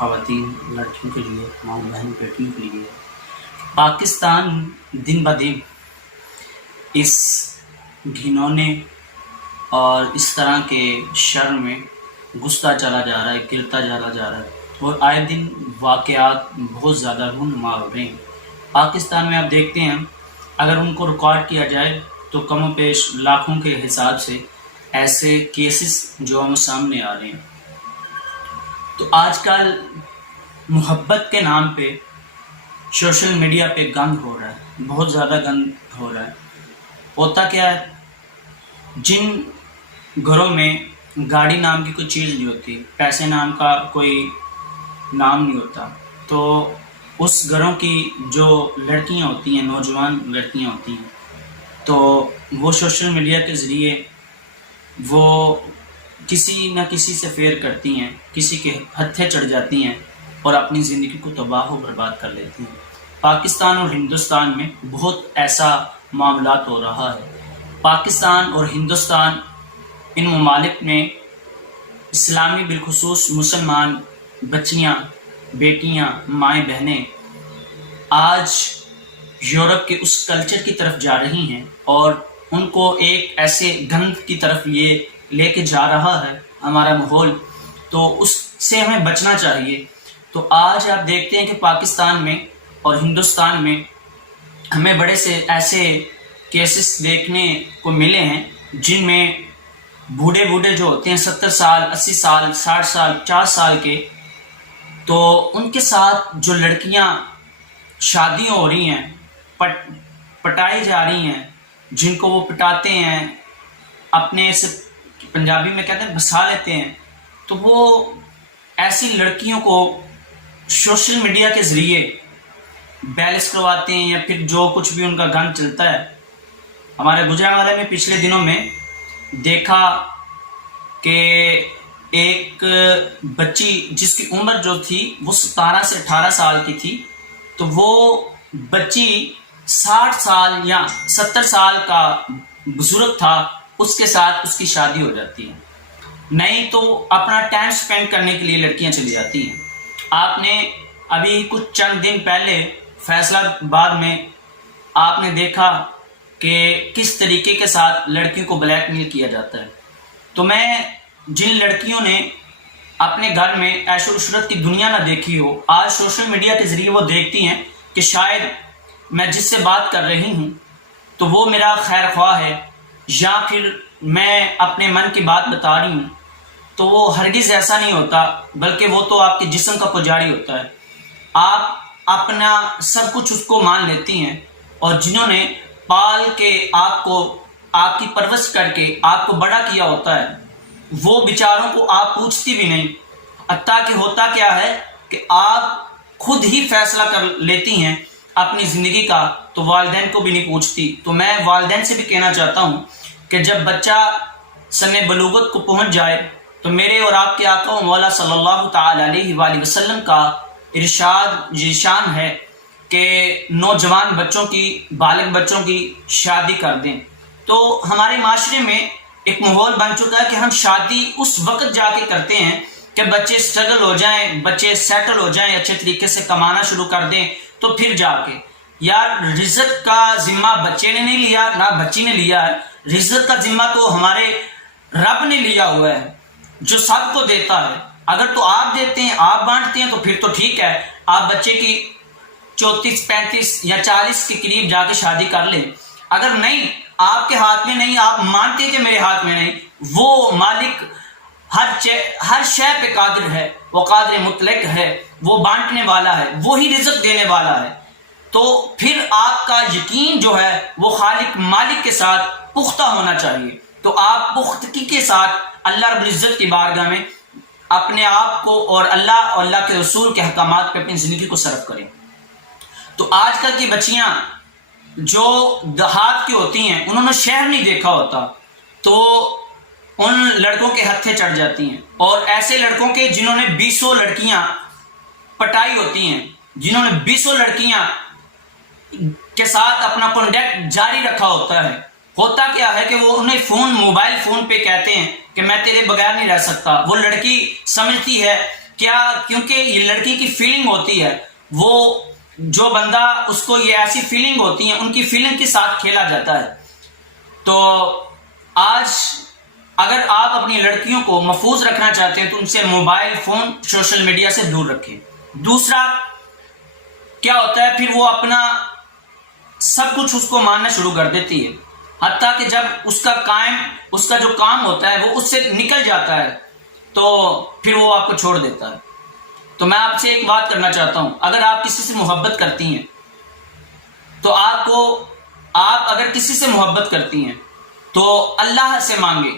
خواتین لڑکیوں کے لیے، ماؤں بہن بیٹیوں کے لیے پاکستان دن بدن اس گھنونے اور اس طرح کے شر میں گھستا چلا جا رہا ہے، گرتا چلا جا رہا ہے اور آئے دن واقعات بہت زیادہ رونما ہو رہے ہیں۔ پاکستان میں آپ دیکھتے ہیں اگر ان کو ریکارڈ کیا جائے تو کم و بیش لاکھوں کے حساب سے ایسے کیسز جو ہم سامنے آ رہے ہیں۔ تو آج کل محبت کے نام پہ سوشل میڈیا پہ گند ہو رہا ہے، بہت زیادہ گند ہو رہا ہے۔ ہوتا کیا ہے، جن گھروں میں گاڑی نام کی کوئی چیز نہیں ہوتی، پیسے نام کا کوئی نام نہیں ہوتا، تو اس گھروں کی جو لڑکیاں ہوتی ہیں، نوجوان لڑکیاں ہوتی ہیں، تو وہ سوشل میڈیا کے ذریعے وہ کسی نہ کسی سے فیئر کرتی ہیں، کسی کے ہتھے چڑھ جاتی ہیں اور اپنی زندگی کو تباہ و برباد کر لیتی ہیں۔ پاکستان اور ہندوستان میں بہت ایسا معاملات ہو رہا ہے۔ پاکستان اور ہندوستان ان ممالک میں اسلامی بالخصوص مسلمان بچیاں، بیٹیاں، مائیں بہنیں آج یورپ کے اس کلچر کی طرف جا رہی ہیں اور ان کو ایک ایسے گند کی طرف یہ لے کے جا رہا ہے ہمارا ماحول، تو اس سے ہمیں بچنا چاہیے۔ تو آج آپ دیکھتے ہیں کہ پاکستان میں اور ہندوستان میں ہمیں بڑے سے ایسے کیسز دیکھنے کو ملے ہیں جن میں بوڑھے جو ہوتے ہیں 70 سال، 80 سال، 60 سال، 50 سال کے، تو ان کے ساتھ جو لڑکیاں شادیاں ہو رہی ہیں، پٹائی جا رہی ہیں، جن کو وہ پٹاتے ہیں، اپنے سے پنجابی میں کہتے ہیں بسا لیتے ہیں، تو وہ ایسی لڑکیوں کو سوشل میڈیا کے ذریعے بیلس کرواتے ہیں یا پھر جو کچھ بھی ان کا گند چلتا ہے۔ ہمارے گوجرانوالے میں پچھلے دنوں میں دیکھا کہ ایک بچی جس کی عمر جو تھی وہ 17 سے 18 سال کی تھی، تو وہ بچی 60 سال یا 70 سال کا بزرگ تھا، اس کے ساتھ اس کی شادی ہو جاتی ہے، نہیں تو اپنا ٹائم سپینڈ کرنے کے لیے لڑکیاں چلی جاتی ہیں۔ آپ نے ابھی کچھ چند دن پہلے فیصل آباد میں آپ نے دیکھا کہ کس طریقے کے ساتھ لڑکیوں کو بلیک میل کیا جاتا ہے۔ تو میں جن لڑکیوں نے اپنے گھر میں عیش و عشرت کی دنیا نہ دیکھی ہو، آج سوشل میڈیا کے ذریعے وہ دیکھتی ہیں کہ شاید میں جس سے بات کر رہی ہوں تو وہ میرا خیر خواہ ہے یا پھر میں اپنے من کی بات بتا رہی ہوں، تو وہ ہرگز ایسا نہیں ہوتا، بلکہ وہ تو آپ کے جسم کا پجاری ہوتا ہے۔ آپ اپنا سب کچھ اس کو مان لیتی ہیں، اور جنہوں نے پال کے آپ کو، آپ کی پرورش کر کے آپ کو بڑا کیا ہوتا ہے، وہ بیچاروں کو آپ پوچھتی بھی نہیں۔ حتیٰ کہ ہوتا کیا ہے کہ آپ خود ہی فیصلہ کر لیتی ہیں اپنی زندگی کا، تو والدین کو بھی نہیں پوچھتی۔ تو میں والدین سے بھی کہنا چاہتا ہوں کہ جب بچہ سن بلوغت کو پہنچ جائے تو میرے اور آپ کے آقا و مولا صلی اللہ تعالی علیہ وآلہ وسلم کا ارشاد ذیشان ہے کہ نوجوان بچوں کی، بالغ بچوں کی شادی کر دیں۔ تو ہمارے معاشرے میں ایک ماحول بن چکا ہے کہ ہم شادی اس وقت جا کے کرتے ہیں کہ بچے سٹرگل ہو جائیں، بچے سیٹل ہو جائیں، اچھے طریقے سے کمانا شروع کر دیں، تو پھر جا کے یار رزق کا ذمہ بچے نے نہیں لیا نہ بچی نے لیا ہے، رزق کا ذمہ تو ہمارے رب نے لیا ہوا ہے جو سب کو دیتا ہے۔ اگر تو آپ دیتے ہیں، آپ بانٹتے ہیں، تو پھر تو ٹھیک ہے، آپ بچے کی 34، 35 یا 40 کے قریب جا کے شادی کر لیں۔ اگر نہیں، آپ کے ہاتھ میں نہیں، آپ مانتے کہ میرے ہاتھ میں نہیں، وہ مالک ہر شے پہ قادر ہے، وہ قادر مطلق ہے، وہ بانٹنے والا ہے، وہی رزق دینے والا ہے۔ تو پھر آپ کا یقین جو ہے وہ خالق مالک کے ساتھ پختہ ہونا چاہیے۔ تو آپ پختگی کے ساتھ اللہ رب العزت کی بارگاہ میں اپنے آپ کو اور اللہ کے رسول کے احکامات پہ اپنی زندگی کو صرف کریں۔ تو آج کل کی بچیاں جو دیہات کی ہوتی ہیں، انہوں نے شہر نہیں دیکھا ہوتا، تو ان لڑکوں کے ہتھے چڑھ جاتی ہیں، اور ایسے لڑکوں کے جنہوں نے 20 لڑکیاں پٹائی ہوتی ہیں، جنہوں نے 20 لڑکیاں کے ساتھ اپنا کانٹیکٹ جاری رکھا ہوتا ہے۔ ہوتا کیا ہے کہ وہ انہیں موبائل فون پہ کہتے ہیں کہ میں تیرے بغیر نہیں رہ سکتا۔ وہ لڑکی سمجھتی ہے کیا کیونکہ یہ لڑکی کی فیلنگ ہوتی ہے، وہ جو بندہ اس کو یہ ایسی فیلنگ ہوتی ہیں ان کی فیلنگ کے ساتھ کھیلا جاتا ہے۔ تو آج اگر آپ اپنی لڑکیوں کو محفوظ رکھنا چاہتے ہیں تو ان سے موبائل فون سوشل میڈیا سے دور رکھیں۔ دوسرا کیا ہوتا ہے، پھر وہ اپنا سب کچھ اس کو ماننا شروع کر دیتی ہے، حتیٰ کہ جب اس کا جو کام ہوتا ہے وہ اس سے نکل جاتا ہے تو پھر وہ آپ کو چھوڑ دیتا ہے۔ تو میں آپ سے ایک بات کرنا چاہتا ہوں، اگر آپ کسی سے محبت کرتی ہیں تو آپ اگر کسی سے محبت کرتی ہیں تو اللہ سے مانگے،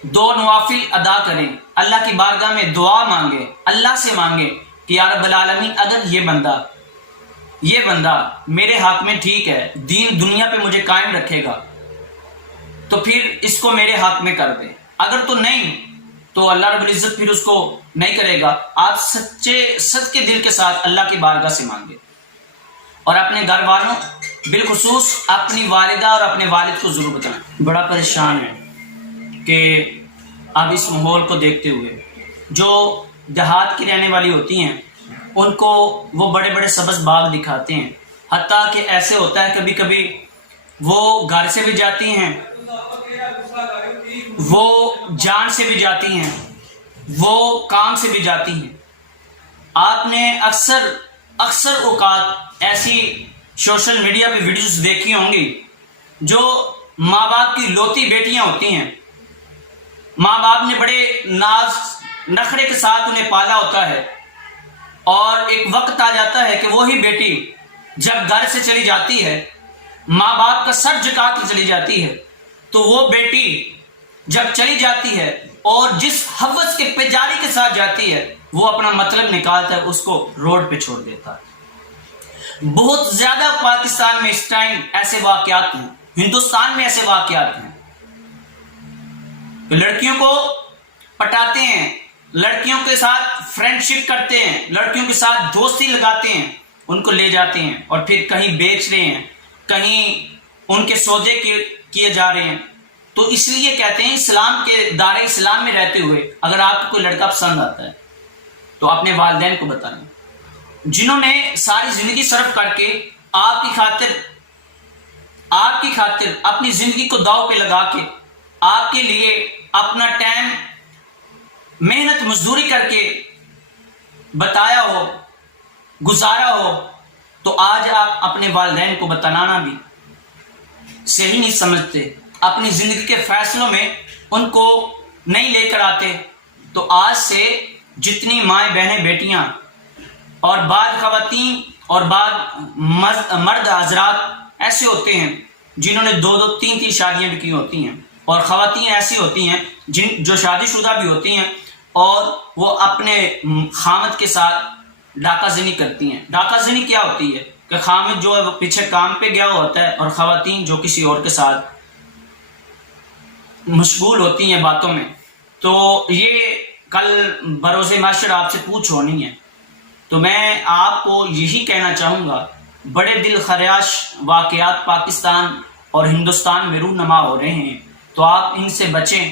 2 نوافل ادا کریں، اللہ کی بارگاہ میں دعا مانگے، اللہ سے مانگے کہ یا رب العالمین اگر یہ بندہ میرے حق میں ٹھیک ہے، دین دنیا پہ مجھے قائم رکھے گا، تو پھر اس کو میرے حق میں کر دے، اگر تو نہیں تو اللہ رب العزت پھر اس کو نہیں کرے گا۔ آپ سچے دل کے ساتھ اللہ کی بارگاہ سے مانگے، اور اپنے گھر والوں بالخصوص اپنی والدہ اور اپنے والد کو ضرور بتائیں۔ بڑا پریشان ہے کہ اب اس ماحول کو دیکھتے ہوئے جو دیہات کی رہنے والی ہوتی ہیں ان کو وہ بڑے بڑے سبز باغ دکھاتے ہیں، حتیٰ کہ ایسے ہوتا ہے کبھی کبھی وہ گھر سے بھی جاتی ہیں، وہ جان سے بھی جاتی ہیں، وہ کام سے بھی جاتی ہیں۔ آپ نے اکثر اوقات ایسی سوشل میڈیا پہ ویڈیوز دیکھی ہوں گی جو ماں باپ کی لوتی بیٹیاں ہوتی ہیں، ماں باپ نے بڑے ناز نخرے کے ساتھ انہیں پالا ہوتا ہے، اور ایک وقت آ جاتا ہے کہ وہی بیٹی جب گھر سے چلی جاتی ہے، ماں باپ کا سر جھکا کے چلی جاتی ہے، تو وہ بیٹی جب چلی جاتی ہے اور جس ہوس کے پیجاری کے ساتھ جاتی ہے وہ اپنا مطلب نکالتا ہے، اس کو روڈ پہ چھوڑ دیتا ہے۔ بہت زیادہ پاکستان میں اس ٹائم ایسے واقعات ہیں، ہندوستان میں ایسے واقعات ہیں۔ لڑکیوں کو پٹاتے ہیں، لڑکیوں کے ساتھ فرینڈ شپ کرتے ہیں، لڑکیوں کے ساتھ دوستی لگاتے ہیں، ان کو لے جاتے ہیں اور پھر کہیں بیچ رہے ہیں، کہیں ان کے سودے کیے جا رہے ہیں۔ تو اس لیے کہتے ہیں اسلام کے دائرہ اسلام میں رہتے ہوئے اگر آپ کو کوئی لڑکا پسند آتا ہے تو اپنے والدین کو بتائیں، جنہوں نے ساری زندگی صرف کر کے آپ کی خاطر اپنی زندگی کو داؤ پہ لگا کے آپ کے لیے اپنا ٹائم محنت مزدوری کر کے بتایا ہو، گزارا ہو، تو آج آپ اپنے والدین کو بتانا بھی صحیح نہیں سمجھتے، اپنی زندگی کے فیصلوں میں ان کو نہیں لے کر آتے۔ تو آج سے جتنی مائیں بہنیں بیٹیاں اور بعض خواتین اور بعض مرد حضرات ایسے ہوتے ہیں جنہوں نے 2 3 شادیاں بھی کی ہوتی ہیں، اور خواتین ایسی ہوتی ہیں جو شادی شدہ بھی ہوتی ہیں اور وہ اپنے خامد کے ساتھ ڈاکہ زنی کرتی ہیں۔ ڈاکہ زنی کیا ہوتی ہے کہ خامد جو ہے وہ پیچھے کام پہ گیا ہوتا ہے اور خواتین جو کسی اور کے ساتھ مشغول ہوتی ہیں باتوں میں۔ تو یہ کل بروز معاشر آپ سے پوچھ ہونی ہے۔ تو میں آپ کو یہی کہنا چاہوں گا، بڑے دل خراش واقعات پاکستان اور ہندوستان میں رونما ہو رہے ہیں، تو آپ ان سے بچیں،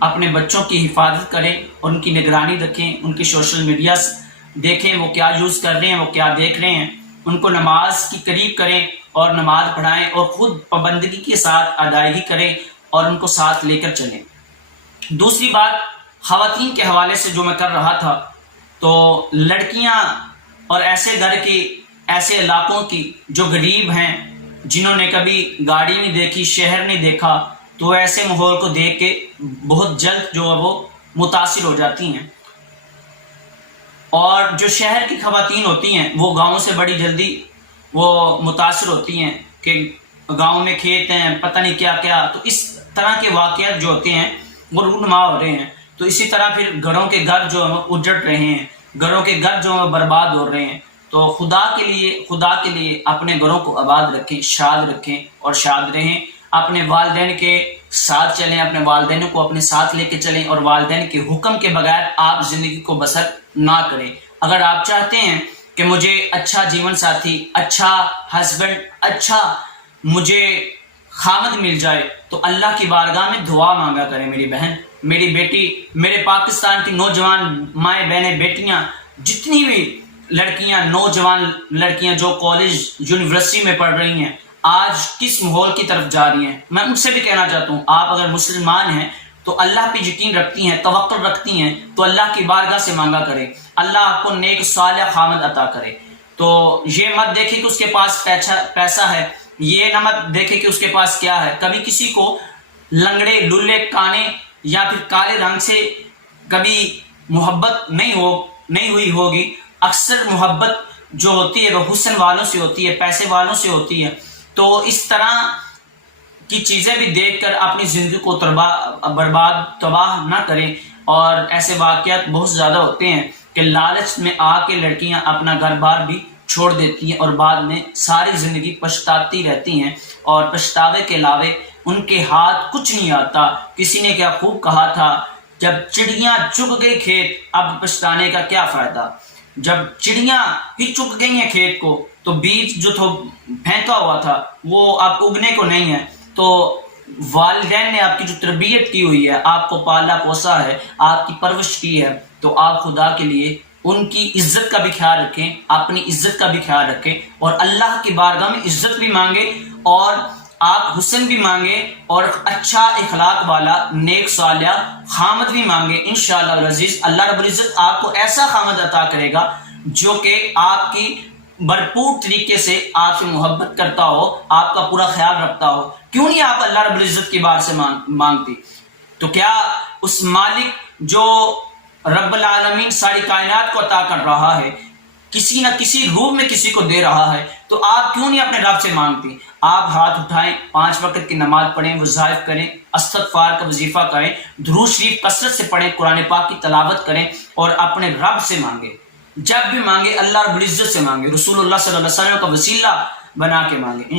اپنے بچوں کی حفاظت کریں، ان کی نگرانی رکھیں، ان کی سوشل میڈیا دیکھیں وہ کیا یوز کر رہے ہیں، وہ کیا دیکھ رہے ہیں، ان کو نماز کی قریب کریں اور نماز پڑھائیں، اور خود پابندگی کے ساتھ ادائیگی کریں اور ان کو ساتھ لے کر چلیں۔ دوسری بات خواتین کے حوالے سے جو میں کر رہا تھا، تو لڑکیاں اور ایسے گھر کی، ایسے علاقوں کی جو غریب ہیں، جنہوں نے کبھی گاڑی نہیں دیکھی، شہر نہیں دیکھا، تو ایسے ماحول کو دیکھ کے بہت جلد جو ہے وہ متاثر ہو جاتی ہیں، اور جو شہر کی خواتین ہوتی ہیں وہ گاؤں سے بڑی جلدی وہ متاثر ہوتی ہیں کہ گاؤں میں کھیت ہیں، پتہ نہیں کیا کیا۔ تو اس طرح کے واقعات جو ہوتے ہیں وہ رونما ہو رہے ہیں۔ تو اسی طرح پھر گھروں کے گھر جو اجڑ رہے ہیں، گھروں کے گھر جو برباد ہو رہے ہیں۔ تو خدا کے لیے اپنے گھروں کو آباد رکھیں، شاد رکھیں اور شاد رہیں، اپنے والدین کے ساتھ چلیں، اپنے والدین کو اپنے ساتھ لے کے چلیں، اور والدین کے حکم کے بغیر آپ زندگی کو بسر نہ کریں۔ اگر آپ چاہتے ہیں کہ مجھے اچھا جیون ساتھی، اچھا ہسبینڈ، اچھا مجھے خامد مل جائے، تو اللہ کی بارگاہ میں دعا مانگا کریں میری بہن، میری بیٹی، میرے پاکستان کی نوجوان مائیں بہنیں بیٹیاں، جتنی بھی لڑکیاں، نوجوان لڑکیاں جو کالج یونیورسٹی میں پڑھ رہی ہیں، آج کس ماحول کی طرف جا رہی ہیں، میں ان سے بھی کہنا چاہتا ہوں آپ اگر مسلمان ہیں تو اللہ پہ یقین رکھتی ہیں، توکل رکھتی ہیں تو اللہ کی بارگاہ سے مانگا کرے، اللہ آپ کو نیک صالح خامد عطا کرے۔ تو یہ مت دیکھیں کہ اس کے پاس پیسہ ہے، یہ نہ مت دیکھیں کہ اس کے پاس کیا ہے۔ کبھی کسی کو لنگڑے للے کانے یا پھر کالے رنگ سے کبھی محبت نہیں ہوئی ہوگی۔ اکثر محبت جو ہوتی ہے وہ حسن والوں سے ہوتی ہے، پیسے والوں سے ہوتی ہے۔ تو اس طرح کی چیزیں بھی دیکھ کر اپنی زندگی کو تباہ نہ کریں۔ اور ایسے واقعات بہت زیادہ ہوتے ہیں کہ لالچ میں آ کے لڑکیاں اپنا گھر بار بھی چھوڑ دیتی ہیں اور بعد میں ساری زندگی پچھتاتی رہتی ہیں، اور پچھتاوے کے علاوہ ان کے ہاتھ کچھ نہیں آتا۔ کسی نے کیا خوب کہا تھا، جب چڑیاں چگ گئی کھیت اب پچھتانے کا کیا فائدہ۔ جب چڑیاں ہی چگ گئی ہیں کھیت کو تو بیج جو تھا پھینکا ہوا تھا وہ اب اگنے کو نہیں ہے۔ تو والدین نے آپ کی جو تربیت کی ہوئی ہے، آپ کو پالا پوسا ہے، آپ کی پرورش کی ہے، تو آپ خدا کے لیے ان کی عزت کا بھی خیال رکھیں، اپنی عزت کا بھی خیال رکھیں، اور اللہ کی بارگاہ میں عزت بھی مانگیں، اور آپ حسن بھی مانگیں، اور اچھا اخلاق والا نیک صالح خامد بھی مانگیں۔ انشاءاللہ العزیز اللہ رب العزت آپ کو ایسا خامد عطا کرے گا جو کہ آپ کی بھرپور طریقے سے آپ سے محبت کرتا ہو، آپ کا پورا خیال رکھتا ہو۔ کیوں نہیں آپ اللہ رب العزت کی بار سے مانگتی؟ تو کیا اس مالک جو رب العالمین ساری کائنات کو عطا کر رہا ہے، کسی نہ کسی روپ میں کسی کو دے رہا ہے، تو آپ کیوں نہیں اپنے رب سے مانگتی؟ آپ ہاتھ اٹھائیں، 5 وقت کی نماز پڑھیں، وظائف کریں، استغفار کا وظیفہ کریں، درود شریف کثرت سے پڑھیں، قرآن پاک کی تلاوت کریں، اور اپنے رب سے مانگیں۔ جب بھی مانگے اللہ رب العزت سے مانگے، رسول اللہ صلی اللہ علیہ وسلم کا وسیلہ بنا کے مانگے۔